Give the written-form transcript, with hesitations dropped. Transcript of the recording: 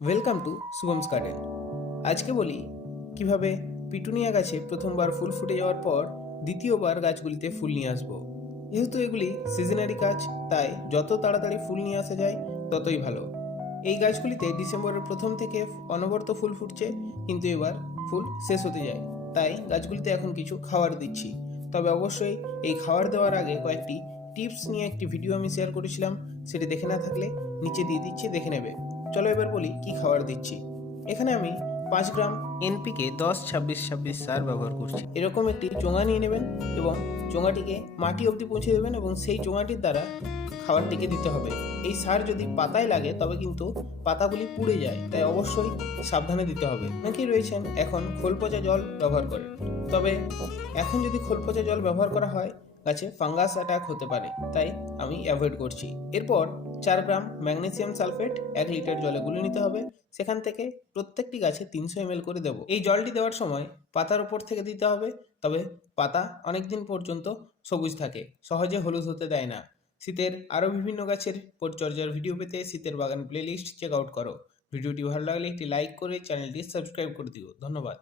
Welcome to শুভমস garden. আজকে বলি কিভাবে পিটুনিয়া গাছে প্রথমবার ফুল ফুটে যাওয়ার পর দ্বিতীয়বার গাছগুলিতে ফুল নিয়ে আসবো। যেহেতু এগুলি সিজনারি গাছ, তাই যত তাড়াতাড়ি ফুল নিয়ে আসা যায় ততই ভালো। এই গাছগুলিতে ডিসেম্বরের প্রথম থেকে অনবরত ফুল ফুটছে, কিন্তু এবার ফুল শেষ হতে যায়। তাই গাছগুলিতে এখন কিছু খাবার দিচ্ছি। তবে অবশ্যই এই খাবার দেওয়ার আগে কয়েকটি টিপস নিয়ে একটি ভিডিও আমি শেয়ার করেছিলাম, সেটি দেখে না থাকলে নিচে দিয়ে দিচ্ছি, দেখে নেবে। চলো এবার বলি কি খাবার দিচ্ছি। এখানে আমি 5 গ্রাম এনপিকে 10-26-26 সার ব্যবহার করছি। এরকম একটি চোঙা নিয়ে নেবেন এবং চোঙাটিকে মাটি অবধি পৌঁছে দেবেন এবং সেই চোঙাটির দ্বারা খাবারটিকে দিতে হবে। এই সার যদি পাতায় লাগে তবে কিন্তু পাতাগুলি পুড়ে যায়, তাই অবশ্যই সাবধানে দিতে হবে। অনেকেই রয়েছেন এখন খোল পচা জল ব্যবহার করে, তবে এখন যদি খোল পচা জল ব্যবহার করা হয় গাছে ফাঙ্গাস অ্যাটাক হতে পারে, তাই আমি অ্যাভয়েড করছি। এরপর 4 গ্রাম ম্যাগনেসিয়াম সালফেট 1 লিটার জলে গুলে নিতে হবে। সেখান থেকে প্রত্যেকটি গাছে 300 ml করে দেবো। এই জলটি দেওয়ার সময় পাতার উপর থেকে দিতে হবে, তবে পাতা অনেক দিন পর্যন্ত সবুজ থাকে, সহজে হলুদ হতে দেয় না। শীতের আরও বিভিন্ন গাছের পরিচর্যার ভিডিও পেতে শীতের বাগান প্লেলিস্ট চেক আউট করো। ভিডিওটি ভালো লাগলে একটি লাইক করে চ্যানেলটি সাবস্ক্রাইব করে দিও। ধন্যবাদ।